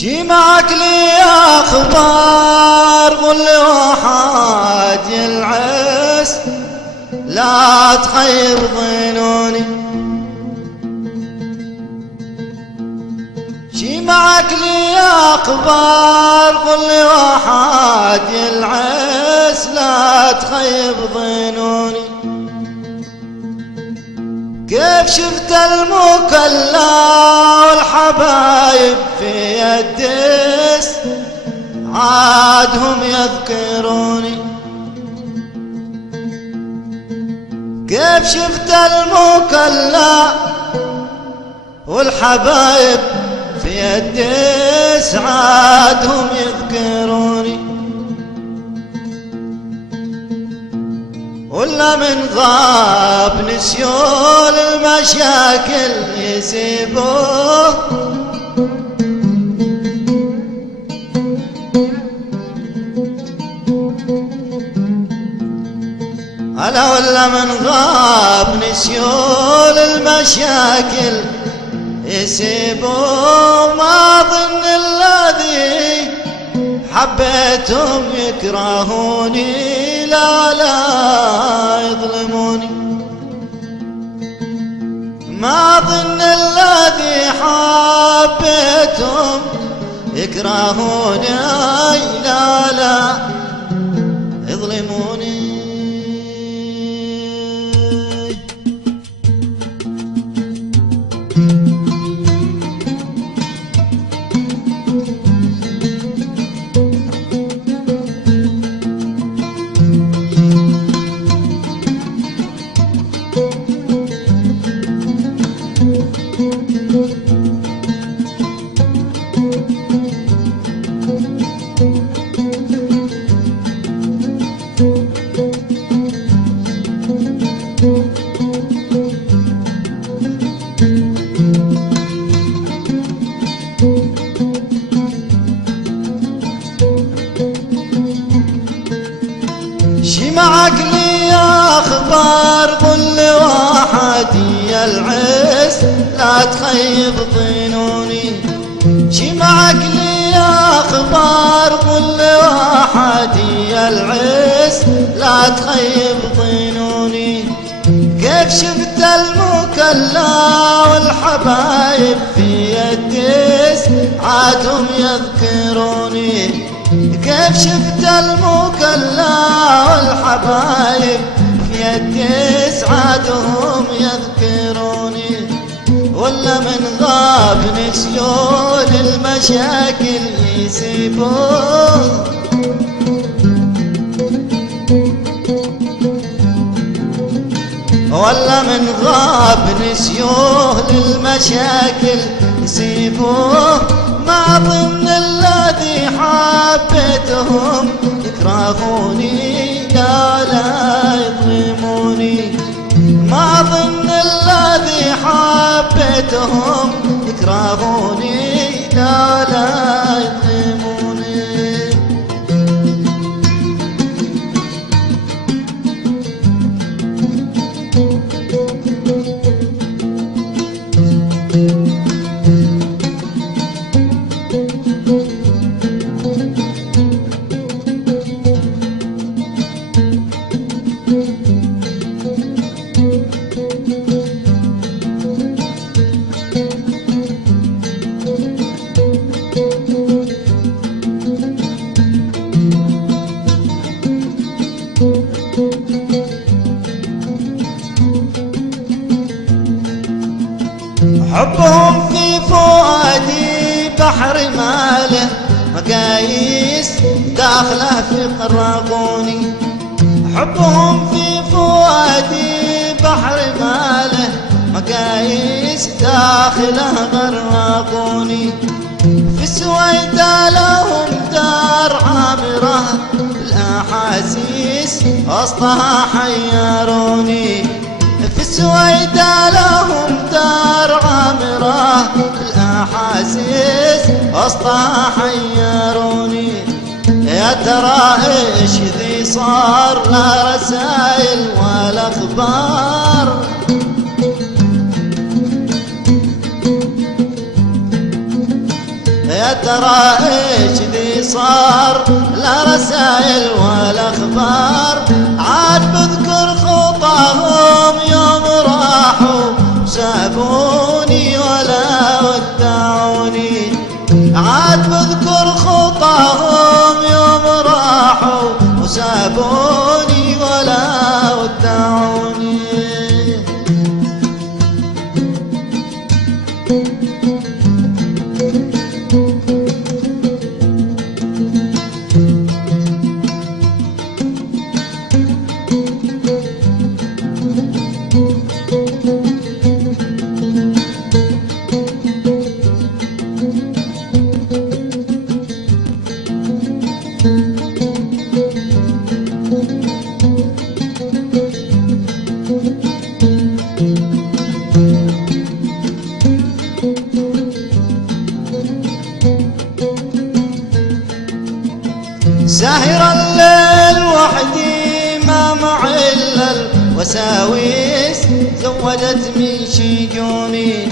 شي معك لي اخبار قول لي واحد يلعس لا تخيب ظنوني. شي معك لي اخبار قول لي واحد يلعس لا تخيب ظنوني. كيف شفت المكلا والحبايب في يدس عادهم يذكروني. كيف شفت المكلا والحبايب في يدس عادهم يذكروني. ولا من غاب نسيون المشاكل يسيبوه. ألا ولا من غاب نسيون المشاكل يسيبوه. ما ظن الذي حبيتهم يكرهوني لا يظلموني. ما ظن الذي حبيتهم يكرهوني لا يظلموني. شي معك لي اخبار قول لي واحد يلعس لا تخيب ظنوني. شي معك لي اخبار قول لي واحد يلعس لا تخيب ظنوني. كيف شفت المكلا والحبايب في يدس عادهم يذكروني. كيف شفت المكلا والحبايب في يدس عادهم يذكروني. ولا من غاب نسيون المشاكل يسيبوه. ولا من غاب نسيون المشاكل يسيبوه. ما ظن الذي حبيتهم يكرهوني لا يظلموني. ما ظن الذي حبيتهم يكرهوني لا يظلموني. حبهم في فؤادي بحر ماله مقاييس داخله في قراقوني. حبهم في فؤادي بحر ماله مقاييس داخله غرقوني. في السويدة لهم دار عامرة الأحاسيس وسطها حيروني. في السويدة لهم دار عامرة الأحاسيس وسطها حيروني. يا ترى ايش ذي صار لا رسايل ولا اخبار. يا ترى ايش ذي صار، لا رسائل ولا اخبار. عاد بذكر خطاهم يوم راحوا سابوني ولا ودعوني. عاد بذكر خطاهم يوم راحوا وسابوني ولا ودعوني. ساهر الليل وحدي ما معي الا الوساويس زودت من شجوني.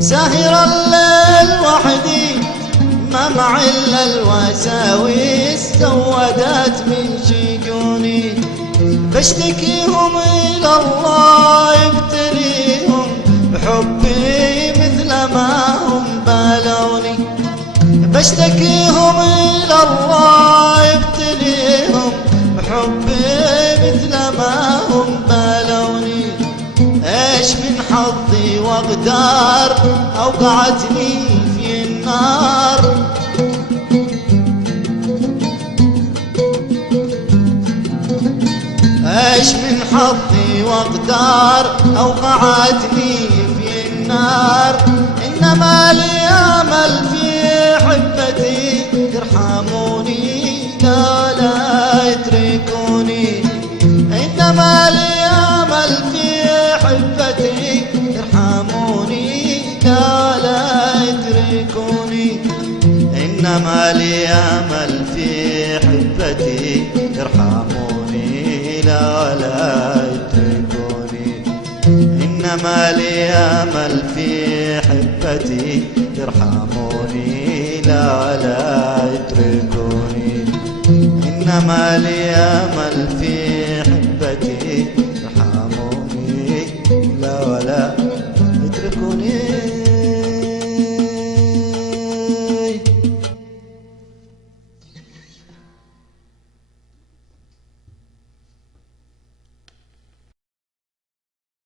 ساهر الليل وحدي ما معي الا الوساويس زودت من شجوني. بشتكيهم الى الله يبتليهم بحبي مثل ما هم بالوني. بشتكيهم الى الله يبتليهم بحبي مثل ما هم بالوني. ايش من حظي واقدار اوقعتني في النار. ايش من حظي واقدار اوقعتني في النار. انما لي امل في حبتي يرحموني لا لا يتركوني. انما لي امل في حبتي يرحموني لا لا يتركوني. انما لي امل في حبتي يرحموني لا لا يتركوني. انما لي امل في حبتي يرحموني لا لا يتركوني. إنما لي أمل في